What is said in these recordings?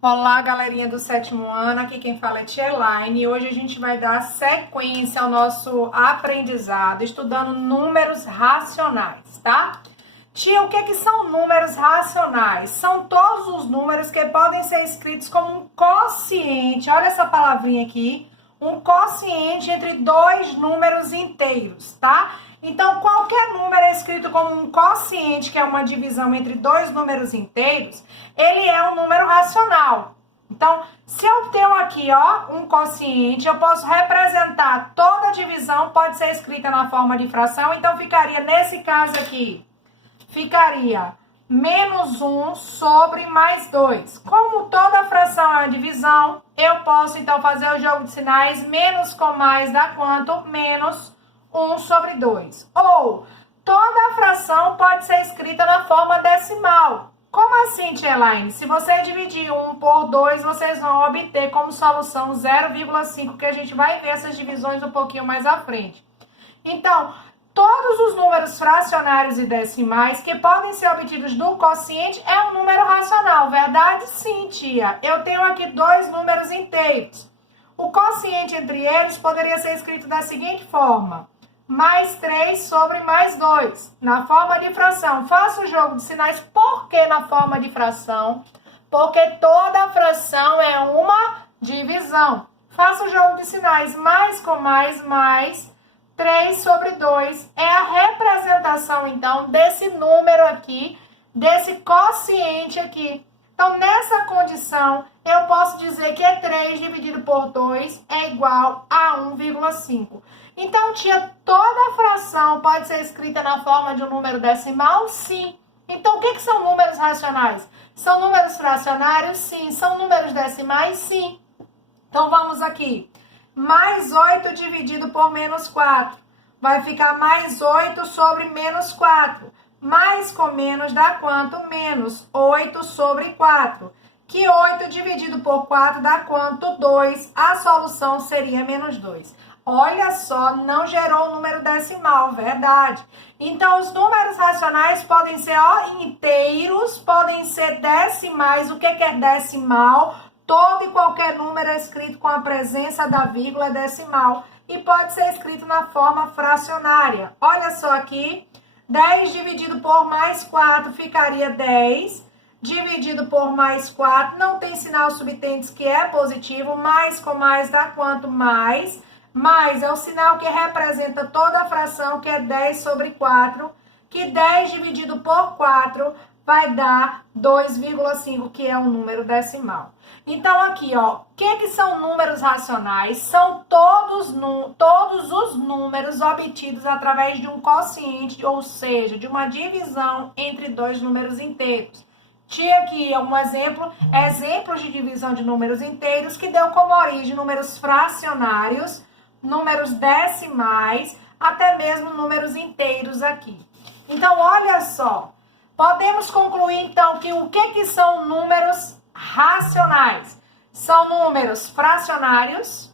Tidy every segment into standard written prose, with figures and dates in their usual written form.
Olá, galerinha do sétimo ano, aqui quem fala é Tia Elaine e hoje a gente vai dar sequência ao nosso aprendizado, estudando números racionais, tá? Tia, o que são números racionais? São todos os números que podem ser escritos como um quociente, olha essa palavrinha aqui, um quociente entre dois números inteiros, tá? Então, qualquer número é escrito como um quociente, que é uma divisão entre dois números inteiros, ele é um número racional. Então, se eu tenho aqui, ó, um quociente, eu posso representar toda a divisão, pode ser escrita na forma de fração, então ficaria, nesse caso aqui, ficaria menos 1 sobre mais 2. Como toda fração é uma divisão, eu posso, então, fazer o jogo de sinais, menos com mais dá quanto? Menos 1 sobre 2. Ou, toda fração pode ser escrita na forma decimal. Como assim, Tia Elaine? Se você dividir 1 por 2, vocês vão obter como solução 0,5, que a gente vai ver essas divisões um pouquinho mais à frente. Então, todos os números fracionários e decimais que podem ser obtidos do quociente é um número racional, verdade? Sim, tia. Eu tenho aqui dois números inteiros. O quociente entre eles poderia ser escrito da seguinte forma: mais 3 sobre mais 2. Na forma de fração, faço o jogo de sinais. Por que na forma de fração? Porque toda fração é uma divisão. Faço o jogo de sinais. Mais com mais 3 sobre 2. É a representação, então, desse número aqui, desse quociente aqui. Então, nessa condição, eu posso dizer que 3 dividido por 2 é igual a 1,5. Então, tia, toda fração pode ser escrita na forma de um número decimal? Sim. Então, o que são números racionais? São números fracionários? Sim. São números decimais? Sim. Então, vamos aqui. Mais 8 dividido por menos 4. Vai ficar mais 8 sobre menos 4. Mais com menos dá quanto? Menos 8 sobre 4. Que 8 dividido por 4 dá quanto? 2. A solução seria menos 2. Olha só, não gerou o número decimal, verdade? Então, os números racionais podem ser inteiros, podem ser decimais. O que é decimal? Todo e qualquer número é escrito com a presença da vírgula decimal. E pode ser escrito na forma fracionária. Olha só aqui, 10 dividido por mais 4 ficaria 10. Dividido por mais 4, não tem sinal subtêndice que é positivo. Mais com mais dá quanto? Mais. Mais é o sinal que representa toda a fração, que é 10 sobre 4, que 10 dividido por 4 vai dar 2,5, que é um número decimal. Então, aqui, ó, o que são números racionais? São todos os números obtidos através de um quociente, ou seja, de uma divisão entre dois números inteiros. Tinha aqui um exemplos de divisão de números inteiros, que deu como origem números fracionários, números decimais, até mesmo números inteiros aqui. Então, olha só. Podemos concluir, então, que o que são números racionais? São números fracionários,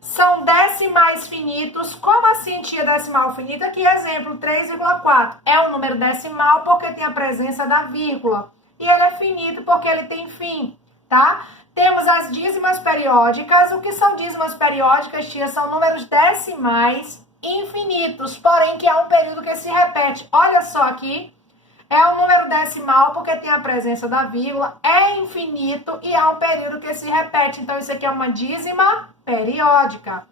são decimais finitos. Como assim, tia, decimal finito? Aqui, exemplo, 3,4. É um número decimal porque tem a presença da vírgula. E ele é finito porque ele tem fim, tá? Temos as dízimas periódicas. O que são dízimas periódicas, tia? São números decimais infinitos, porém que há um período que se repete. Olha só aqui, é um número decimal porque tem a presença da vírgula, é infinito e há um período que se repete. Então, isso aqui é uma dízima periódica.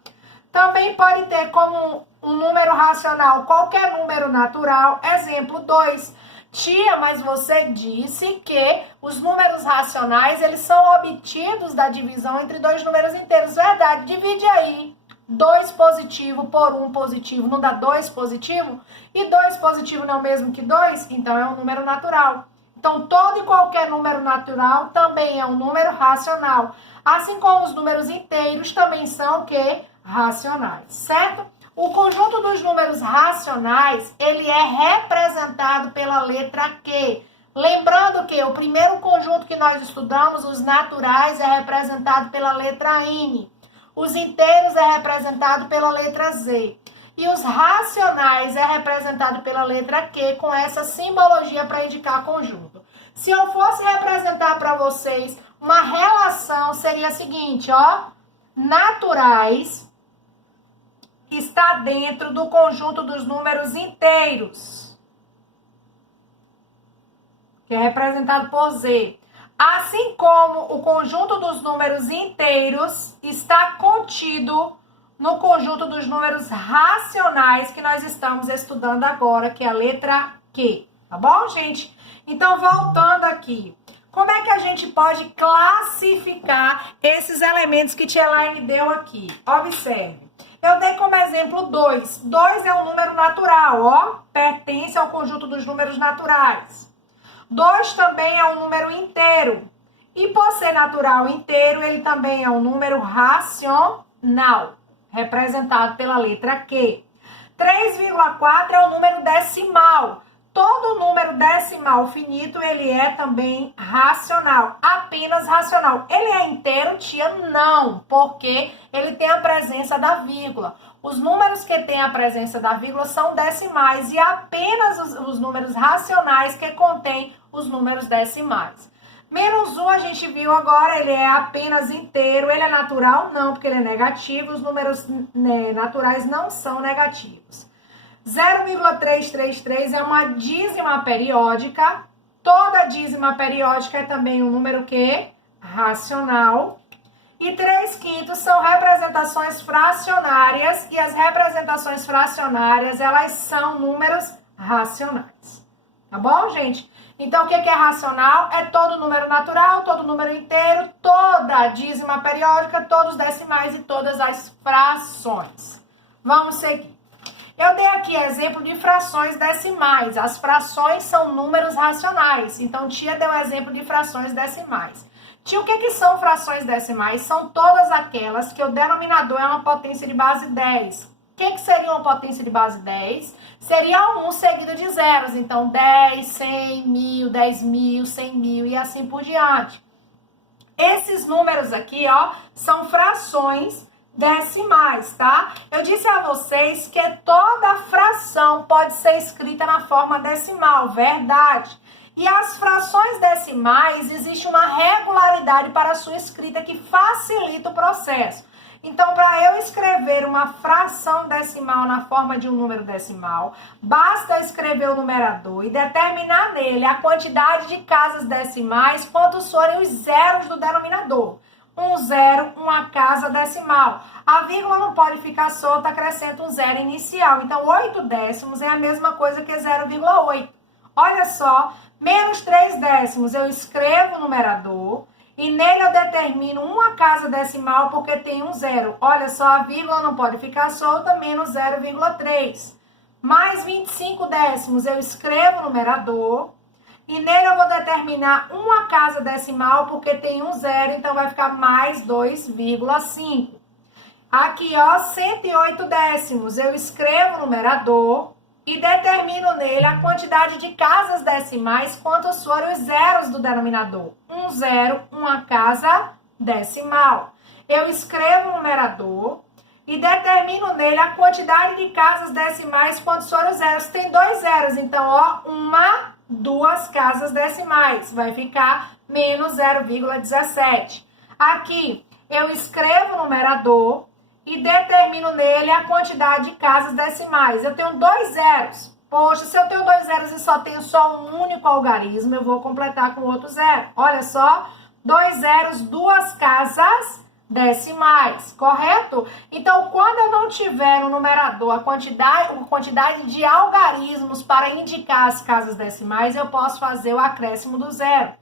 Também pode ter como um número racional qualquer número natural. Exemplo 2. Tia, mas você disse que os números racionais, eles são obtidos da divisão entre dois números inteiros. Verdade, divide aí. 2 positivo por 1 positivo, não dá 2 positivo? E 2 positivo não é o mesmo que 2? Então, é um número natural. Então, todo e qualquer número natural também é um número racional. Assim como os números inteiros também são o quê? Racionais, certo? O conjunto dos números racionais, ele é representado pela letra Q. Lembrando que o primeiro conjunto que nós estudamos, os naturais, é representado pela letra N. Os inteiros é representado pela letra Z. E os racionais é representado pela letra Q, com essa simbologia para indicar conjunto. Se eu fosse representar para vocês uma relação, seria a seguinte, ó. Naturais está dentro do conjunto dos números inteiros, que é representado por Z. Assim como o conjunto dos números inteiros está contido no conjunto dos números racionais que nós estamos estudando agora, que é a letra Q. Tá bom, gente? Então, voltando aqui. Como é que a gente pode classificar esses elementos que Tia Elaine deu aqui? Observe. Eu dei como exemplo 2. 2 é um número natural, ó. Pertence ao conjunto dos números naturais. 2 também é um número inteiro. E por ser natural inteiro, ele também é um número racional, representado pela letra Q. 3,4 é um número decimal. Todo número decimal finito, ele é também racional, apenas racional. Ele é inteiro, tia? Não, porque ele tem a presença da vírgula. Os números que têm a presença da vírgula são decimais e apenas os números racionais que contêm os números decimais. Menos 1 a gente viu agora, ele é apenas inteiro. Ele é natural? Não, porque ele é negativo. Os números naturais não são negativos. 0,333 é uma dízima periódica. Toda dízima periódica é também um número que? Racional. E 3/5 são representações fracionárias. E as representações fracionárias, elas são números racionais. Tá bom, gente? Então, o que é racional? É todo número natural, todo número inteiro, toda dízima periódica, todos os decimais e todas as frações. Vamos seguir. Eu dei aqui exemplo de frações decimais. As frações são números racionais. Então, tia deu exemplo de frações decimais. Tia, o que são frações decimais? São todas aquelas que o denominador é uma potência de base 10. O que seria uma potência de base 10? Seria 1 seguido de zeros. Então, 10, 100, 1000, 10.000, 100.000 e assim por diante. Esses números aqui, ó, são frações decimais, tá? Eu disse a vocês que toda fração pode ser escrita na forma decimal, verdade. E as frações decimais, existe uma regularidade para a sua escrita que facilita o processo. Então, para eu escrever uma fração decimal na forma de um número decimal, basta escrever o numerador e determinar nele a quantidade de casas decimais, quantos forem os zeros do denominador. Um zero, uma casa decimal. A vírgula não pode ficar solta, acrescenta um zero inicial. Então, 8 décimos é a mesma coisa que 0,8. Olha só, menos 3 décimos, eu escrevo o numerador e nele eu determino uma casa decimal porque tem um zero. Olha só, a vírgula não pode ficar solta, menos 0,3. Mais 25 décimos, eu escrevo o numerador. E nele eu vou determinar uma casa decimal, porque tem um zero, então vai ficar mais 2,5. Aqui, ó, 108 décimos. Eu escrevo o numerador e determino nele a quantidade de casas decimais, quantos forem os zeros do denominador. Um zero, uma casa decimal. Eu escrevo o numerador e determino nele a quantidade de casas decimais, quantos forem os zeros. Tem 2 zeros, então, ó, 2 casas decimais, vai ficar menos 0,17. Aqui, eu escrevo o numerador e determino nele a quantidade de casas decimais. Eu tenho 2 zeros. Poxa, se eu tenho 2 zeros e só tenho só um único algarismo, eu vou completar com outro zero. Olha só, 2 zeros, 2 casas decimais, correto? Então, quando eu não tiver no numerador a quantidade de algarismos para indicar as casas decimais, eu posso fazer o acréscimo do zero.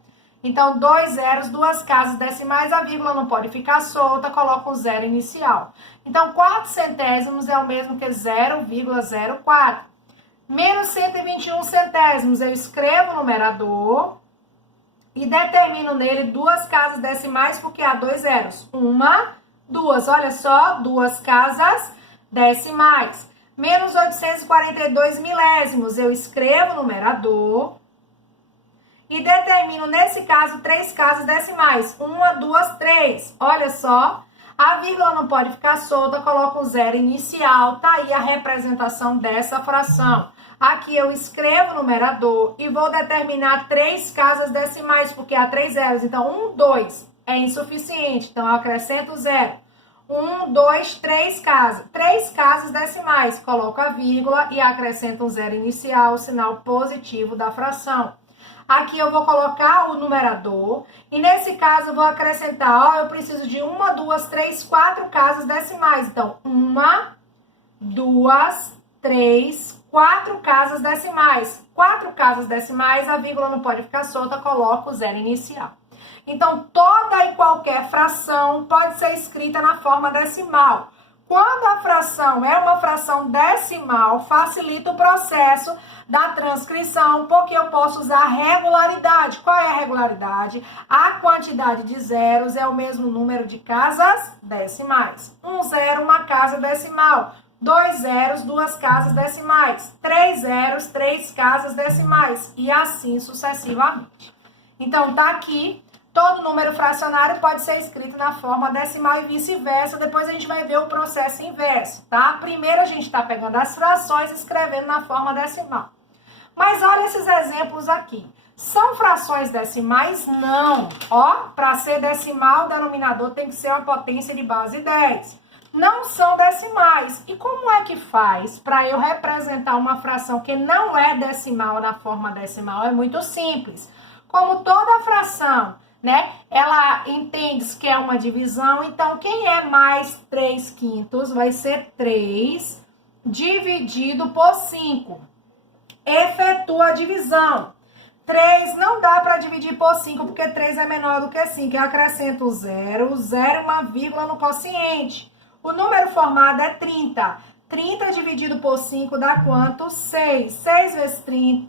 Então, 2 zeros, 2 casas decimais, a vírgula não pode ficar solta, coloco um zero inicial. Então, 4 centésimos é o mesmo que 0,04. Menos 121 centésimos, eu escrevo o numerador e determino nele 2 casas decimais, porque há 2 zeros. 1, 2, olha só, 2 casas decimais. Menos 842 milésimos, eu escrevo o numerador e determino, nesse caso, 3 casas decimais. 1, 2, 3. Olha só, a vírgula não pode ficar solta, coloco um zero inicial. Tá aí a representação dessa fração. Aqui eu escrevo o numerador e vou determinar 3 casas decimais, porque há 3 zeros. Então, 1, 2 é insuficiente, então eu acrescento 0. 1, 2, 3 casas. 3 casas decimais, coloco a vírgula e acrescento um zero inicial, o sinal positivo da fração. Aqui eu vou colocar o numerador e nesse caso eu vou acrescentar, eu preciso de 1, 2, 3, 4 casas decimais. Então, 1, 2, 3, 4 casas decimais. 4 casas decimais, a vírgula não pode ficar solta, coloco o zero inicial. Então, toda e qualquer fração pode ser escrita na forma decimal. Quando a fração é uma fração decimal, facilita o processo da transcrição, porque eu posso usar a regularidade. Qual é a regularidade? A quantidade de zeros é o mesmo número de casas decimais. 1 zero, uma casa decimal. 2 zeros, 2 casas decimais. 3 zeros, 3 casas decimais. E assim sucessivamente. Então, tá aqui. Todo número fracionário pode ser escrito na forma decimal e vice-versa. Depois a gente vai ver o processo inverso, tá? Primeiro a gente está pegando as frações e escrevendo na forma decimal. Mas olha esses exemplos aqui. São frações decimais? Não. Ó, para ser decimal, o denominador tem que ser uma potência de base 10. Não são decimais. E como é que faz para eu representar uma fração que não é decimal na forma decimal? É muito simples. Como toda fração, né? Ela entende que é uma divisão, então quem é mais 3/5 vai ser 3 dividido por 5. Efetua a divisão. 3 não dá para dividir por 5, porque 3 é menor do que 5. Eu acrescento 0, 0 e uma vírgula no quociente. O número formado é 30. 30 dividido por 5 dá quanto? 6. 6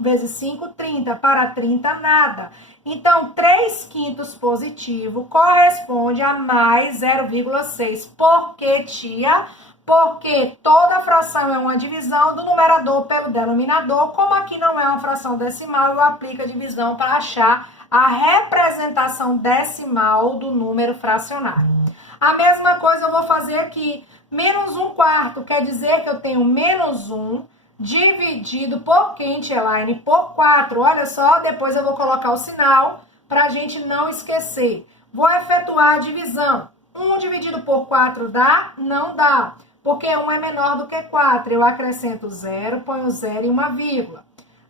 vezes 5, 30. Para 30, nada. Então, 3/5 positivo corresponde a mais 0,6. Por que, tia? Porque toda fração é uma divisão do numerador pelo denominador. Como aqui não é uma fração decimal, eu aplico a divisão para achar a representação decimal do número fracionário. A mesma coisa eu vou fazer aqui. Menos 1/4 quer dizer que eu tenho menos 1 dividido por quem, Elaine? Por 4. Olha só, depois eu vou colocar o sinal para a gente não esquecer. Vou efetuar a divisão. 1 dividido por 4 dá? Não dá, porque 1 é menor do que 4. Eu acrescento 0, ponho 0 e uma vírgula.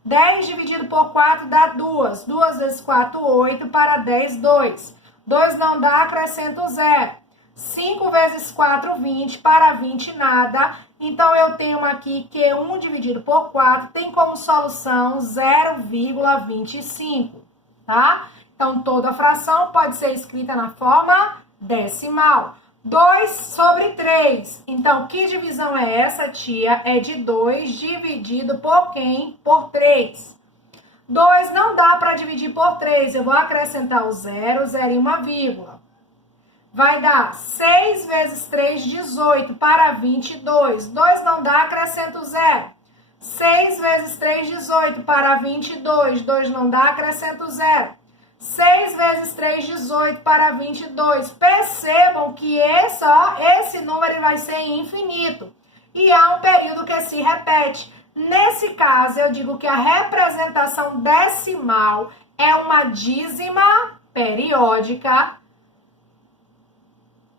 10 dividido por 4 dá 2. 2 vezes 4, 8. Para 10, 2. 2 não dá, acrescento 0. 5 vezes 4, 20. Para 20, nada. Então, eu tenho aqui que 1 dividido por 4 tem como solução 0,25, tá? Então, toda fração pode ser escrita na forma decimal. 2 sobre 3. Então, que divisão é essa, tia? É de 2 dividido por quem? Por 3. 2 não dá para dividir por 3. Eu vou acrescentar o 0, 0 e uma vírgula. Vai dar 6 vezes 3, 18, para 22. 2 não dá, acrescento 0. 6 vezes 3, 18, para 22. 2 não dá, acrescento 0. 6 vezes 3, 18, para 22. Percebam que esse número vai ser infinito. E há um período que se repete. Nesse caso, eu digo que a representação decimal é uma dízima periódica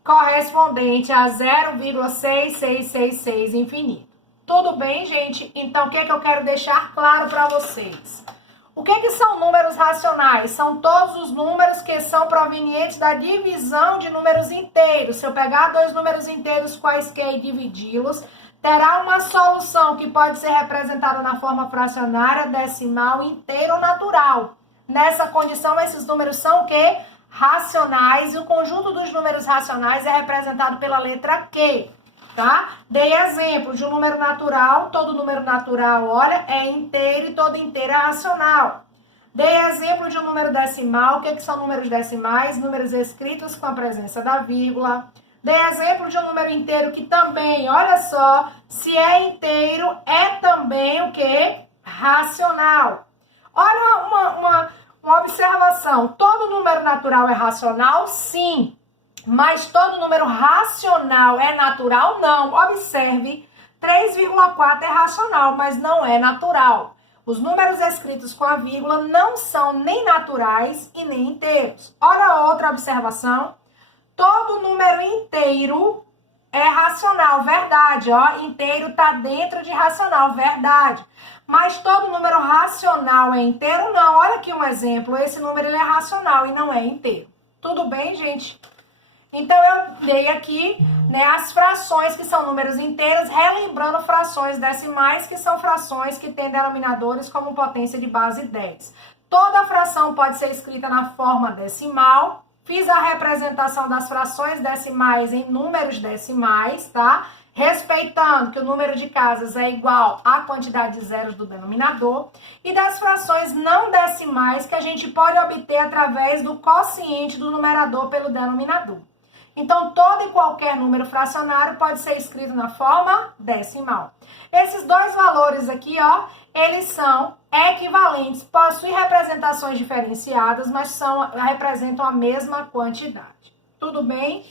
correspondente a 0,6666 infinito. Tudo bem, gente? Então, o que eu quero deixar claro para vocês? O que são números racionais? São todos os números que são provenientes da divisão de números inteiros. Se eu pegar 2 números inteiros quaisquer e dividi-los, terá uma solução que pode ser representada na forma fracionária, decimal, inteira ou natural. Nessa condição, esses números são o quê? Racionais, e o conjunto dos números racionais é representado pela letra Q, tá? Dei exemplo de um número natural, todo número natural, olha, é inteiro e todo inteiro é racional. Dei exemplo de um número decimal, o que são números decimais? Números escritos com a presença da vírgula. Dei exemplo de um número inteiro que também, olha só, se é inteiro, é também o quê? Racional. Olha uma observação, todo número natural é racional? Sim. Mas todo número racional é natural? Não. Observe, 3,4 é racional, mas não é natural. Os números escritos com a vírgula não são nem naturais e nem inteiros. Ora, outra observação. Todo número inteiro é racional, verdade, ó. Inteiro tá dentro de racional, verdade. Mas todo número racional é inteiro? Não. Olha aqui um exemplo. Esse número ele é racional e não é inteiro. Tudo bem, gente? Então, eu dei aqui, né, as frações que são números inteiros, relembrando frações decimais, que são frações que têm denominadores como potência de base 10. Toda fração pode ser escrita na forma decimal. Fiz a representação das frações decimais em números decimais, tá? Respeitando que o número de casas é igual à quantidade de zeros do denominador. E das frações não decimais, que a gente pode obter através do quociente do numerador pelo denominador. Então, todo e qualquer número fracionário pode ser escrito na forma decimal. Esses dois valores aqui, ó, eles são equivalentes, possuem representações diferenciadas, mas representam a mesma quantidade. Tudo bem?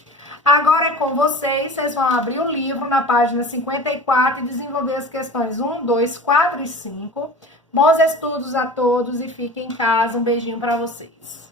Agora é com vocês vão abrir o livro na página 54 e desenvolver as questões 1, 2, 4 e 5. Bons estudos a todos e fiquem em casa. Um beijinho para vocês.